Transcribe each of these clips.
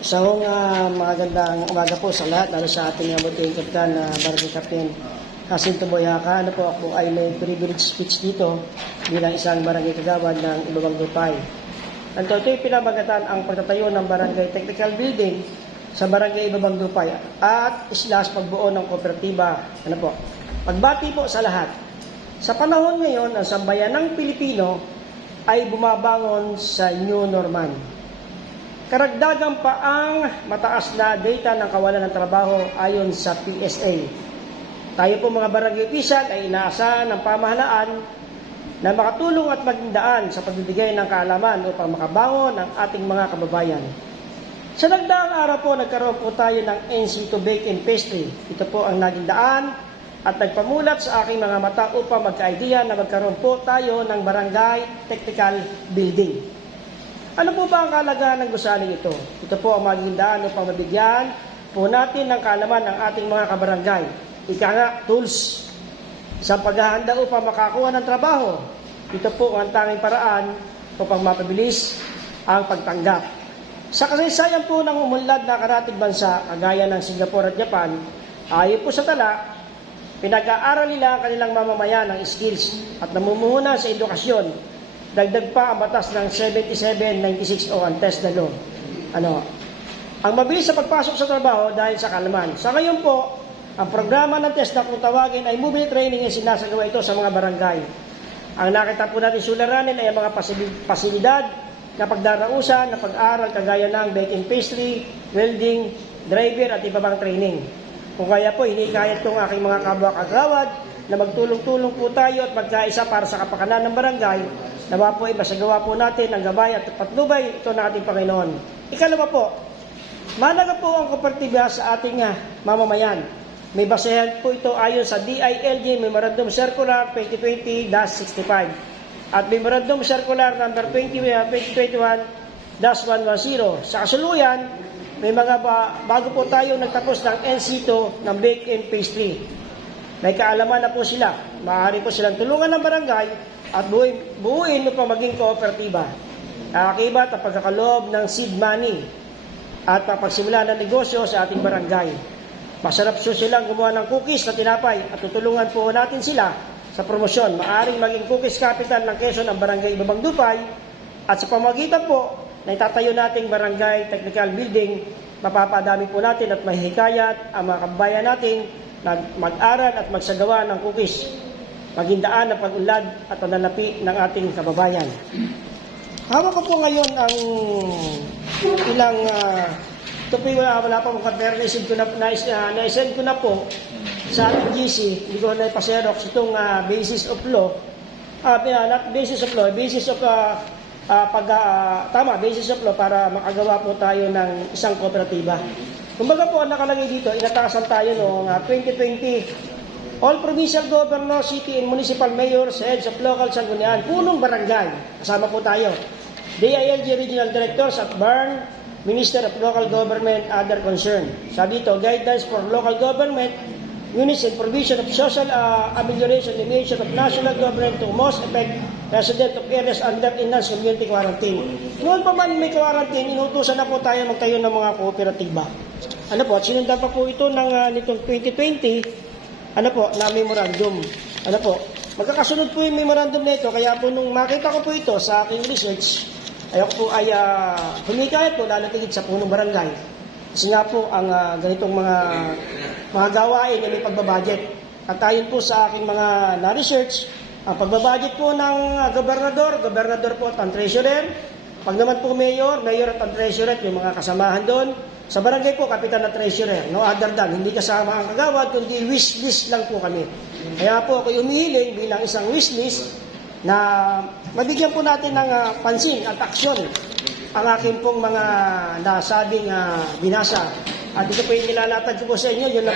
Magandang umaga po sa lahat, lalo sa ating abuting kapitan na Barangay Captain Jacinto Boyaca. Ako ay may privilege speech dito bilang isang barangay kagawad ng Ibabang Dupay. Ito'y pinamagatan ang pagtatayo ng barangay technical building sa barangay Ibabang Dupay at pagbuo ng kooperatiba. Pagbati po sa lahat. Sa panahon ngayon, ang sambayan ng Pilipino ay bumabangon sa new normal. Karagdagan pa ang mataas na data ng kawalan ng trabaho ayon sa PSA. Tayo po mga barangay official ay inaasahan ng pamahalaan na makatulong at magdaan sa pagbibigay ng kaalaman upang makabangon ang ating mga kababayan. Sa nagdaang araw po, nagkaroon po tayo ng NC2 Bake and Pastry. Ito po ang naging daan at nagpamulat sa aking mga mata upang magka-idea na magkaroon po tayo ng barangay technical building. Ano po ba ang kalagahan ng gusaling ito? Ito po ang magiging daan upang mabigyan po natin ng kaalaman ng ating mga kabarangay. Ika nga, tools sa paghahanda upang makakuha ng trabaho. Ito po ang tanging paraan upang mapabilis ang pagtanggap. Sa kasaysayan po ng umunlad na karatig bansa, kagaya ng Singapore at Japan, ayon po sa tala, pinag-aaral nila ang kanilang mamamayan ng skills at namumuhunan sa edukasyon. Dagdag pa ang batas ng 7796 o ang test na law. Ang mabilis sa pagpasok sa trabaho dahil sa kaalaman. Sa ngayon po, ang programa ng test na kung tawagin ay mobile training ay sinasagawa ito sa mga barangay. Ang nakita po natin suliranin ay ang mga pasilidad na pagdarausan, na pag-aaral kagaya ng bake and pastry, welding, driver at iba pang training. Kung kaya po, hinikayat kong aking mga kabwa-kagawad na magtulong-tulong po tayo at magkaisa para sa kapakanan ng barangay. Nawa po ay masagawa po natin ang gabay at patnubay ito ng ating Panginoon. Ikalawa po, mahalaga po ang kooperatiba sa ating mamamayan. May basehan po ito ayon sa DILG Memorandum Circular 2020-65 at Memorandum Circular number 2021-110. Sa kasuluyan, may mga bago po tayo nagtapos ng NC2 ng Bake and Pastry. May kaalaman na po sila. Maaari po silang tulungan ng barangay at buuin upang maging kooperatiba. Akibat ang pagkakaloob ng seed money at pagsimula ng negosyo sa ating barangay. Masarap silang gumawa ng cookies na tinapay at tutulungan po natin sila sa promosyon. Maaring maging cookies capital ng Quezon ang barangay Ibabang Dupay at sa pamagitan po na itatayo nating barangay technical building, mapapadami po natin at mahihikayat ang mga kababayan natin na mag-aral at magsagawa ng cookies, maging daan ng pag-unlad at pananapi ng ating kababayan. Hawak ko po ngayon ang ilang ito po wala pa mong pero na-send ko na po sa ating GC, hindi ko na ipaserox itong basis of law, basis of law para makagawa po tayo ng isang kooperatiba. Kumbaga po, nakalagay dito, inatasan tayo noong 2020, all provincial governors, city and municipal mayors, heads of local sanggunian, punong barangay, kasama po tayo. DILG Regional Directors at BARN, Minister of Local Government, other concern. Sabi ito, guidelines for local government, units and provision of social amelioration and mission of national government to most effect resident of areas under enhanced community quarantine. Noon pa man may quarantine, inutusan na po tayo magtayo ng mga kooperatiba. Sinundan pa po ito ng nitong 2020, na memorandum. Magkakasunod po yung memorandum na ito, kaya po nung makita ko po ito sa aking research, ako po ay humikayat po lalatigid sa punong barangay. Kasi nga po ang ganitong mga gawain ay may pagbabudget. At ayon po sa aking mga na-research, ang pagbabudget po ng gobernador po at ang treasurer. Pag naman po mayor at ang treasurer, yung mga kasamahan doon. Sa barangay po, kapitan at treasurer. No other than, hindi kasama ang kagawad, kundi wishlist lang po kami. Kaya po ako umihiling bilang isang wishlist na mabigyan po natin ng pansin at aksyon ang aking pong mga nasabing binasa. At ito po yung nilalatag ko po sa inyo, yun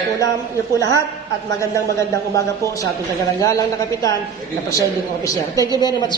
po lahat. At magandang umaga po sa ating tagalangalang na kapitan na presiding officer. Thank you very much.